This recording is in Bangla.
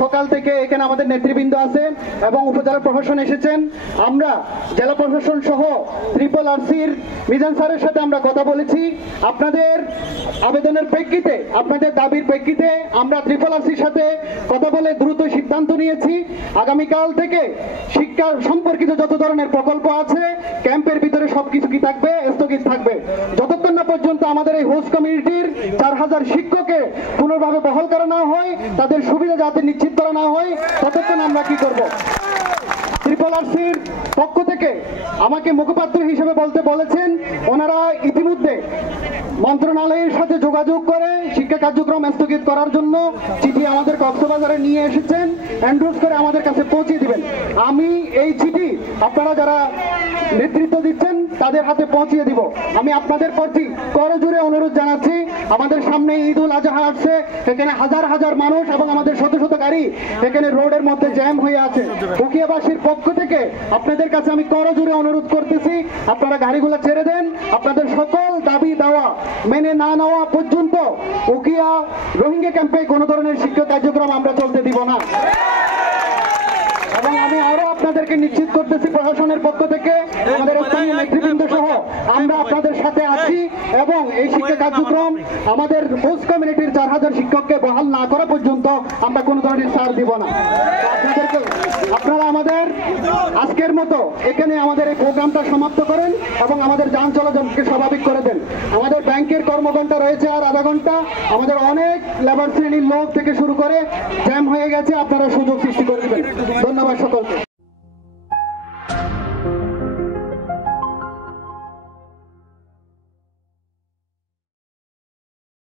সকাল থেকে এখানে আমাদের নেতৃবৃন্দ আছেন এবং উপজেলা প্রশাসন এসেছেন। আমরা জেলা প্রশাসন সহ RRRCর মিজান স্যারের সাথে আমরা কথা বলেছি। আপনাদের আবেদনের প্রেক্ষিতে, আপনাদের দাবির প্রেক্ষিতে আমরা RRRCর সাথে কথা বলে দ্রুত সিদ্ধান্ত নিয়েছি। আগামীকাল থেকে শিক্ষা সম্পর্কিত যত ধরনের প্রকল্প আছে ক্যাম্পের ভিতরে সবকিছু কি থাকবে, স্থগিত থাকবে, যতক্ষণ না পর্যন্ত আমাদের এই হোস্ট কমিউনিটির 4000 শিক্ষককে পুনর্ভাবে বহাল করা না হয়, তাদের সুবিধা যাতে নিশ্চিত করা না হয়, ততক্ষণ আমরা কি করব। RRRCর পক্ষ থেকে আমাকে মুখপাত্র হিসেবে বলতে বলেছেন, ওনারা ইতিমধ্যে মন্ত্রণালয়ের সাথে যোগাযোগ করে শিক্ষা কার্যক্রম স্থগিত করার জন্য চিঠি আমাদের কক্সবাজারে নিয়ে এসেছেন, এন্ডোর্স করে আমাদের কাছে পৌঁছে দিবেন। আমি এই চিঠি আপনারা যারা নেতৃত্ব দিচ্ছেন তাদের হাতে পৌঁছিয়ে দিব। আমি আপনাদের প্রতি করজোড়ে অনুরোধ জানাচ্ছি, আমাদের সামনে ঈদুল আজহা আসছে, এখানে হাজার হাজার মানুষ এবং আমাদের শত শত গাড়ি এখানে রোডের মধ্যে জ্যাম হয়ে আছে। উকিয়াবাসীর পক্ষ থেকে আপনাদের কাছে আমি করজোড়ে অনুরোধ করতেছি, আপনারা গাড়িগুলো ছেড়ে দেন। আপনাদের সকল দাবি দাওয়া মেনে না নেওয়া পর্যন্ত উকিয়া রোহিঙ্গা ক্যাম্পে কোনো ধরনের শিক্ষা কার্যক্রম আমরা চলতে দিব না। এবং আমি আরো আপনাদেরকে নিশ্চিত করতেছি, প্রশাসনের পক্ষ থেকে আমাদের স্থানীয় নেতৃবৃন্দ সহ আমরা আপনাদের সাথে আছি এবং এই শিক্ষা কার্যক্রম আমাদের হোস্ট কমিউনিটির 4000 শিক্ষককে বহাল না করা পর্যন্ত আমরা কোনো ধরনের ছাড় দিব না। আপনারা আমাদের আজকের মতো এখানে আমাদের এই প্রোগ্রামটা সমাপ্ত করেন এবং আমাদের যান চলাচলকে স্বাভাবিক করে দেন। আমাদের ব্যাংকের কর্মঘণ্টা রয়েছে আর আধা ঘন্টা। আমাদের অনেক লেবার শ্রেণীর লোক থেকে শুরু করে জ্যাম হয়ে গেছে, আপনারা সুযোগ সৃষ্টি করে দেবেন। ধন্যবাদ সকলকে।